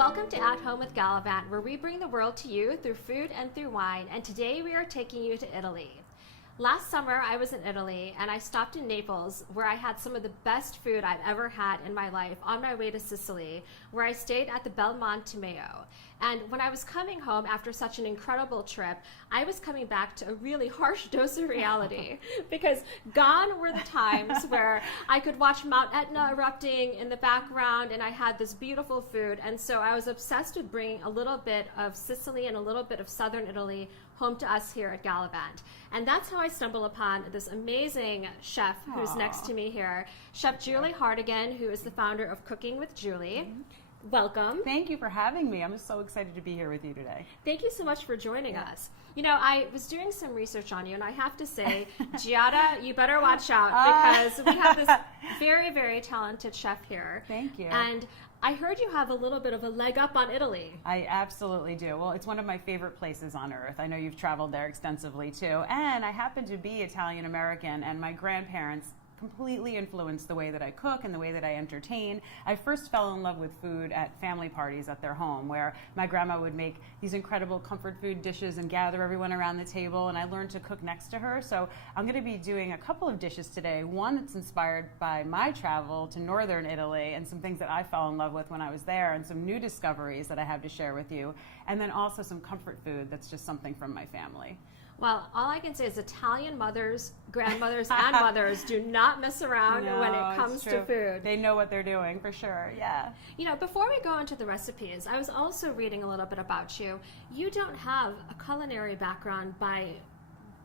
Welcome to At Home with Galavante, where we bring the world to you through food and through wine, and today we are taking you to Italy. Last summer I was in Italy and I stopped in Naples, where I had some of the best food I've ever had in my life on my way to Sicily, where I stayed at the Belmonte Mayo. And when I was coming home after such an incredible trip, I was coming back to a really harsh dose of reality because gone were the times where I could watch Mount Etna erupting in the background and I had this beautiful food. And so I was obsessed with bringing a little bit of Sicily and a little bit of southern Italy home to us here at Galavante. And that's how I stumbled upon this amazing chef who's next to me here, Chef Julie Hartigan, who is the founder of Cooking with Julie. Welcome. Thank you for having me. I'm just so excited to be here with you today. Thank you so much for joining us. You know, I was doing some research on you, and I have to say, Giada, you better watch out because we have this very, very talented chef here. Thank you. And I heard you have a little bit of a leg up on Italy. I absolutely do. Well, it's one of my favorite places on earth. I know you've traveled there extensively too. And I happen to be Italian American, and my grandparents completely influenced the way that I cook and the way that I entertain. I first fell in love with food at family parties at their home, where my grandma would make these incredible comfort food dishes and gather everyone around the table, and I learned to cook next to her. So I'm going to be doing a couple of dishes today. One that's inspired by my travel to northern Italy and some things that I fell in love with when I was there, and some new discoveries that I have to share with you, and then also some comfort food that's just something from my family. Well, all I can say is Italian mothers, grandmothers, and mothers do not mess around when it comes to food. They know what they're doing, for sure, yeah. You know, before we go into the recipes, I was also reading a little bit about you. You don't have a culinary background by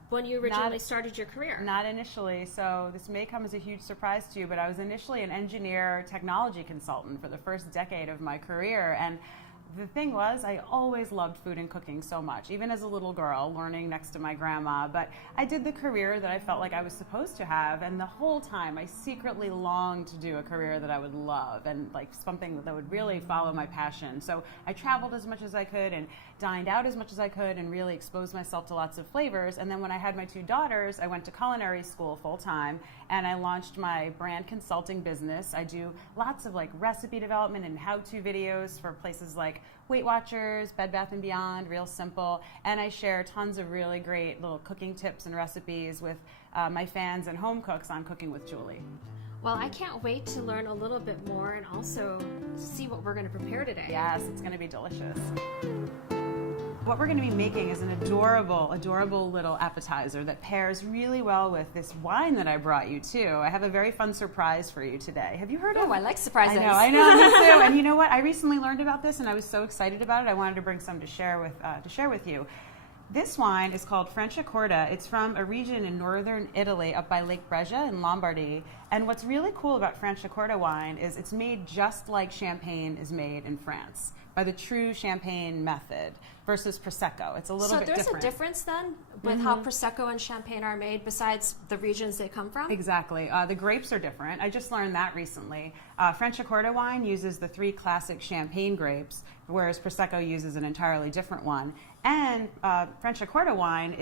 when you originally started your career. Not initially, so this may come as a huge surprise to you, but I was initially an engineer technology consultant for the first decade of my career, and the thing was, I always loved food and cooking so much, even as a little girl, learning next to my grandma. But I did the career that I felt like I was supposed to have, and the whole time I secretly longed to do a career that I would love and like something that would really follow my passion. So I traveled as much as I could and dined out as much as I could and really exposed myself to lots of flavors. And then when I had my two daughters, I went to culinary school full time and I launched my brand consulting business. I do lots of like recipe development and how-to videos for places like Weight Watchers, Bed Bath & Beyond, Real Simple, and I share tons of really great little cooking tips and recipes with my fans and home cooks on Cooking with Julie. Well, I can't wait to learn a little bit more and also see what we're going to prepare today. Yes, it's going to be delicious. What we're going to be making is an adorable, adorable little appetizer that pairs really well with this wine that I brought you too. I have a very fun surprise for you today. Have you heard of it? Oh, I like surprises. I know, me too. And you know what? I recently learned about this and I was so excited about it. I wanted to bring some to share with you. This wine is called Franciacorta. It's from a region in northern Italy up by Lake Brescia in Lombardy. And what's really cool about Franciacorta wine is it's made just like champagne is made in France, by the true champagne method versus Prosecco. It's a little bit different. So there's a difference then with how Prosecco and champagne are made besides the regions they come from? Exactly. The grapes are different. I just learned that recently. Franciacorta wine uses the 3 classic champagne grapes, whereas Prosecco uses an entirely different one. And Franciacorta wine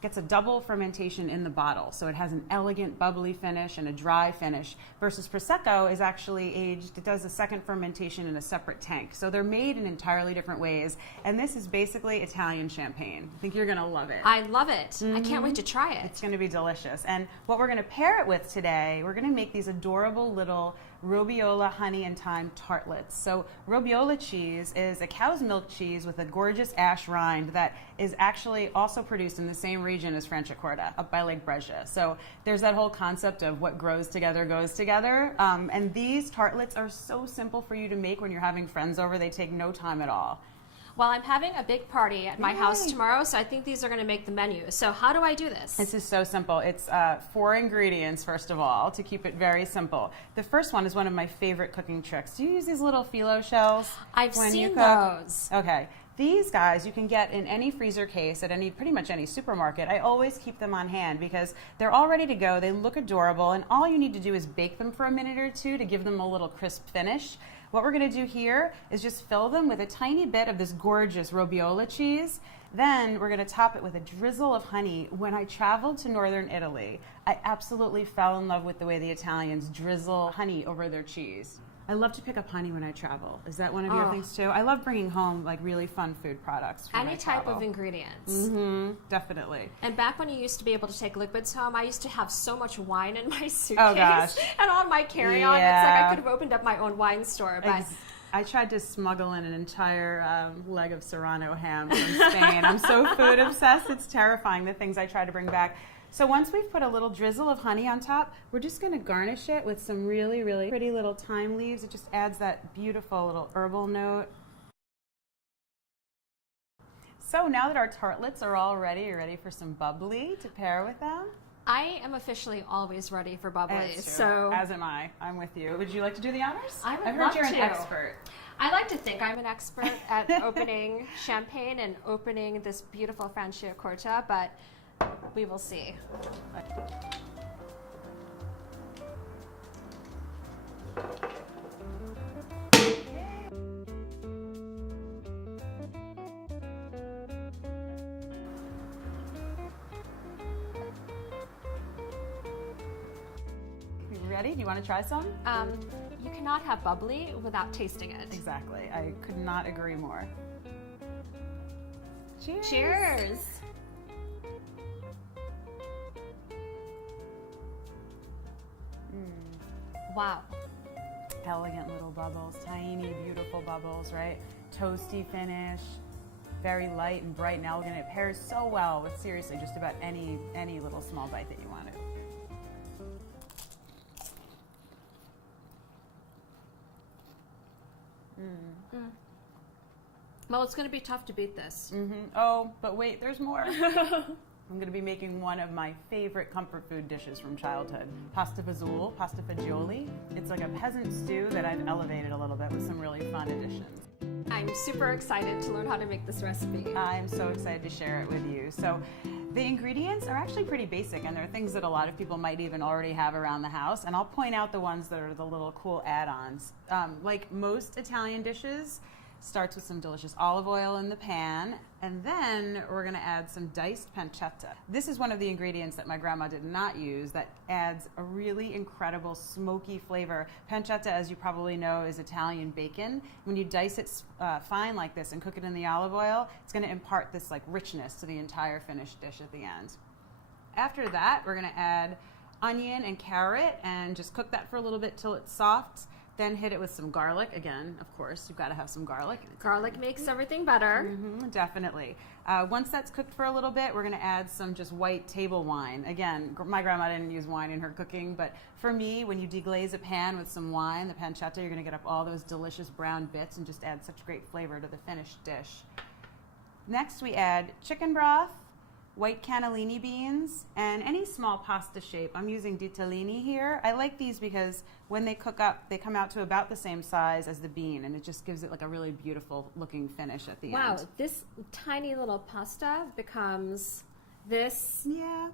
gets a double fermentation in the bottle. So it has an elegant bubbly finish and a dry finish, versus Prosecco is actually aged, it does a second fermentation in a separate tank. So they're made in entirely different ways. And this is basically Italian champagne. I think you're gonna love it. I love it. I can't wait to try it. It's gonna be delicious. And what we're gonna pair it with today, we're gonna make these adorable little Robiola honey and thyme tartlets. So Robiola cheese is a cow's milk cheese with a gorgeous ash rind that is actually also produced in the same region as Franciacorta, up by Lake Brescia. So there's that whole concept of what grows together goes together. And these tartlets are so simple for you to make when you're having friends over. They take no time at all. Well, I'm having a big party at my house tomorrow, so I think these are going to make the menu. So how do I do this? This is so simple. It's 4 ingredients, first of all, to keep it very simple. The first one is one of my favorite cooking tricks. Do you use these little phyllo shells? I've seen those. Okay. These guys you can get in any freezer case at pretty much any supermarket. I always keep them on hand because they're all ready to go. They look adorable, and all you need to do is bake them for a minute or two to give them a little crisp finish. What we're going to do here is just fill them with a tiny bit of this gorgeous Robiola cheese. Then we're going to top it with a drizzle of honey. When I traveled to northern Italy, I absolutely fell in love with the way the Italians drizzle honey over their cheese. I love to pick up honey when I travel. Is that one of your Oh. things too? I love bringing home like really fun food products for Any my type travel. of ingredients. Mm-hmm, definitely. And back when you used to be able to take liquids home, I used to have so much wine in my suitcase Oh, gosh. and on my carry-on. It's like Yeah. I could have opened up my own wine store. But I tried to smuggle in an entire leg of Serrano ham from Spain. I'm so food obsessed, it's terrifying the things I try to bring back. So once we've put a little drizzle of honey on top, we're just going to garnish it with some really, really pretty little thyme leaves. It just adds that beautiful little herbal note. So now that our tartlets are all ready, you're ready for some bubbly to pair with them? I am officially always ready for bubbly. That's true. So As am I. I'm with you. Would you like to do the honors? I would I've love heard you're an to. expert. I like to think I'm an expert at opening champagne and opening this beautiful Franciacorta, but we will see. You ready? Do you want to try some? You cannot have bubbly without tasting it. Exactly. I could not agree more. Cheers. Cheers! Wow. Elegant little bubbles, tiny, beautiful bubbles, right? Toasty finish, very light and bright and elegant. It pairs so well with seriously just about any little small bite that you want to. Well, it's going to be tough to beat this. Oh, but wait, there's more. I'm going to be making one of my favorite comfort food dishes from childhood, pasta fazool, pasta fagioli. It's like a peasant stew that I've elevated a little bit with some really fun additions. I'm super excited to learn how to make this recipe. I'm so excited to share it with you. So the ingredients are actually pretty basic, and they're things that a lot of people might even already have around the house, and I'll point out the ones that are the little cool add-ons. Like most Italian dishes, starts with some delicious olive oil in the pan, and then we're going to add some diced pancetta. This is one of the ingredients that my grandma did not use that adds a really incredible smoky flavor. Pancetta, as you probably know, is Italian bacon. When you dice it fine like this and cook it in the olive oil, it's going to impart this like richness to the entire finished dish at the end. After that, we're going to add onion and carrot and just cook that for a little bit till it's soft. Then hit it with some garlic. Again, of course, you've got to have some garlic. Garlic makes everything better. Definitely. Once that's cooked for a little bit, we're going to add some just white table wine. Again, my grandma didn't use wine in her cooking, but for me, when you deglaze a pan with some wine, the pancetta, you're going to get up all those delicious brown bits and just add such great flavor to the finished dish. Next, we add chicken broth, white cannellini beans, and any small pasta shape. I'm using ditalini here. I like these because when they cook up, they come out to about the same size as the bean, and it just gives it like a really beautiful looking finish at the Wow, end. this tiny little pasta becomes this. Yeah,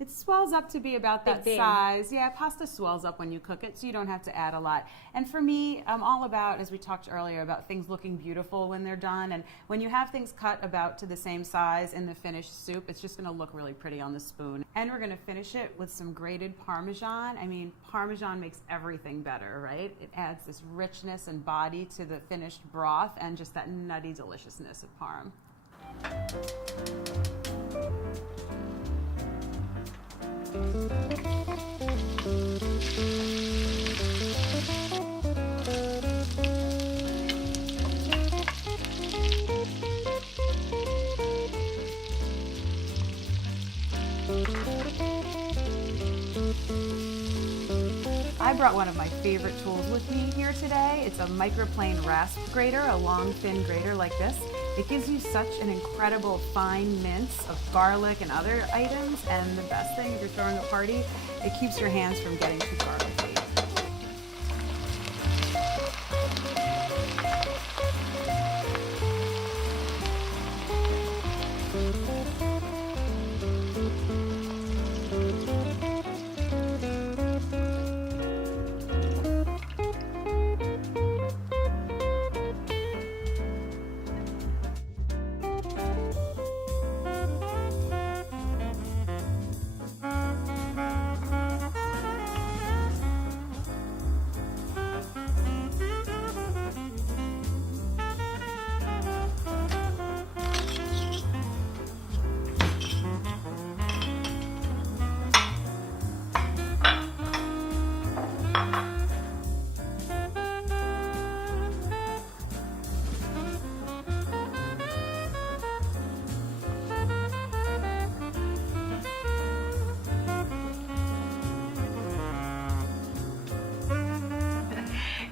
it swells up to be about that Big bean. size. Yeah, pasta swells up when you cook it, so you don't have to add a lot. And for me, I'm all about, as we talked earlier, about things looking beautiful when they're done. And when you have things cut about to the same size in the finished soup, it's just going to look really pretty on the spoon. And we're going to finish it with some grated Parmesan. I mean, Parmesan makes everything better, right? It adds this richness and body to the finished broth and just that nutty deliciousness of Parm. I brought one of my favorite tools with me here today. It's a microplane rasp grater, a long thin grater like this. It gives you such an incredible fine mince of garlic and other items, and the best thing if you're throwing a party, it keeps your hands from getting too garlicky.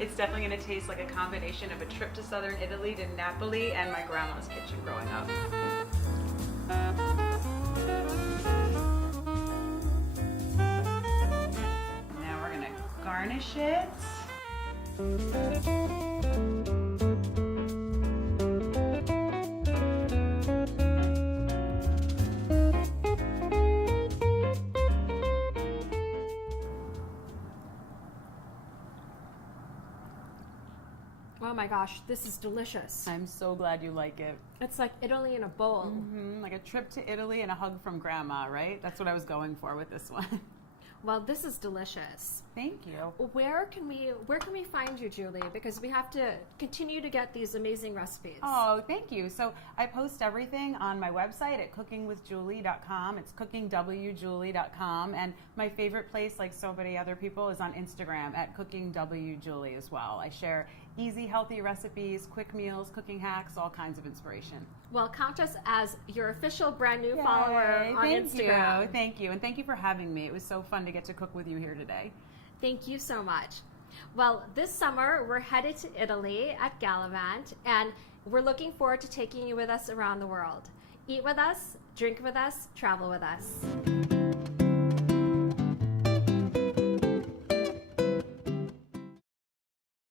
It's definitely going to taste like a combination of a trip to southern Italy to Napoli and my grandma's kitchen growing up. Now we're going to garnish it. Oh my gosh, this is delicious. I'm so glad you like it. It's like Italy in a bowl. Like a trip to Italy and a hug from grandma, right? That's what I was going for with this one. Well, this is delicious. Thank you. Where can we find you, Julie? Because we have to continue to get these amazing recipes. Oh, thank you. So I post everything on my website at cookingwithjulie.com. It's cookingwjulie.com. And my favorite place, like so many other people, is on Instagram at cookingwjulie as well. I share easy, healthy recipes, quick meals, cooking hacks, all kinds of inspiration. Well, count us as your official brand new follower on Instagram. Thank you. And thank you for having me. It was so fun to get to cook with you here today. Thank you so much. Well, this summer we're headed to Italy at Galavante, and we're looking forward to taking you with us around the world. Eat with us, drink with us, travel with us.